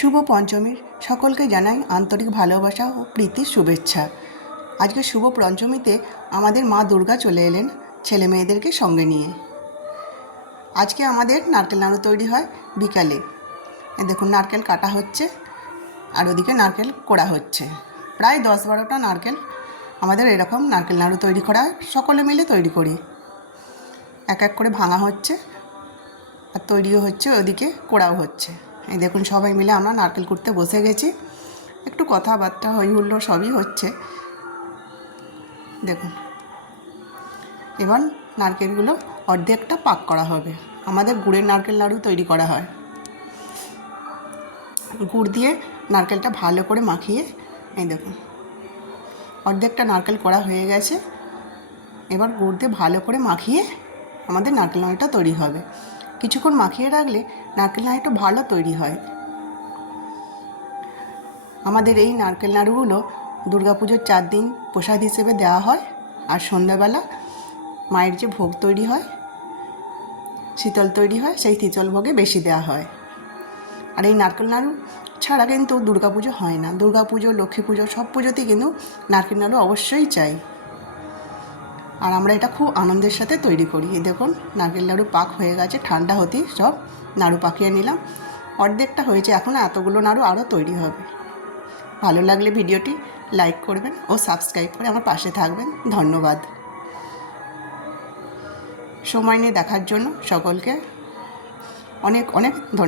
শুভ পঞ্চমীর সকলকে জানাই আন্তরিক ভালোবাসা ও প্রীতির শুভেচ্ছা। আজকে শুভ পঞ্চমীতে আমাদের মা দুর্গা চলে এলেন ছেলে মেয়েদেরকে সঙ্গে নিয়ে। আজকে আমাদের নারকেল নাড়ু তৈরি হয় বিকালে। দেখুন নারকেল কাটা হচ্ছে আর ওদিকে নারকেল কোড়া হচ্ছে। প্রায় 10-12টা নারকেল আমাদের এরকম নারকেল নাড়ু তৈরি করা সকলে মিলে তৈরি করি। এক এক করে ভাঙা হচ্ছে আর তৈরিও হচ্ছে, ওদিকে কোড়াও হচ্ছে। এই দেখুন সবাই মিলে আমরা নারকেল কুড়তে বসে গেছি, একটু কথাবার্তা হই হুল্লোড় সবই হচ্ছে। দেখুন এবার নারকেলগুলো অর্ধেকটা পাক করা হবে। আমাদের গুড়ের নারকেল নাড়ু তৈরি করা হয়। গুড় দিয়ে নারকেলটা ভালো করে মাখিয়ে, এই দেখুন অর্ধেকটা নারকেল করা হয়ে গেছে। এবার গুড় দিয়ে ভালো করে মাখিয়ে আমাদের নারকেল নাড়ুটা তৈরি হবে। কিছুক্ষণ মাখিয়ে রাখলে নারকেল নাড়ুটা ভালো তৈরি হয়। আমাদের এই নারকেল নাড়ুগুলো দুর্গাপুজোর 4 দিন প্রসাদ হিসেবে দেওয়া হয়। আর সন্ধ্যাবেলা মায়ের যে ভোগ তৈরি হয়, শীতল তৈরি হয়, সেই শীতল ভোগে বেশি দেওয়া হয়। আর এই নারকেল নাড়ু ছাড়া কিন্তু দুর্গাপুজো হয় না। দুর্গাপুজো, লক্ষ্মী পুজো সব পুজোতেই কিন্তু নারকেল নাড়ু অবশ্যই চাই। আর আমরা এটা খুব আনন্দের সাথে তৈরি করি। এই দেখুন নারকেল নাড়ু পাক হয়ে গেছে, ঠান্ডা হতেই সব নাড়ু পাকিয়ে নিলাম। অর্ধেকটা হয়েছে, এখন এতগুলো নাড়ু আরও তৈরি হবে। ভালো লাগলে ভিডিওটি লাইক করবেন ও সাবস্ক্রাইব করে আমার পাশে থাকবেন। ধন্যবাদ। সময় নিয়ে দেখার জন্য সকলকে অনেক অনেক ধন্যবাদ।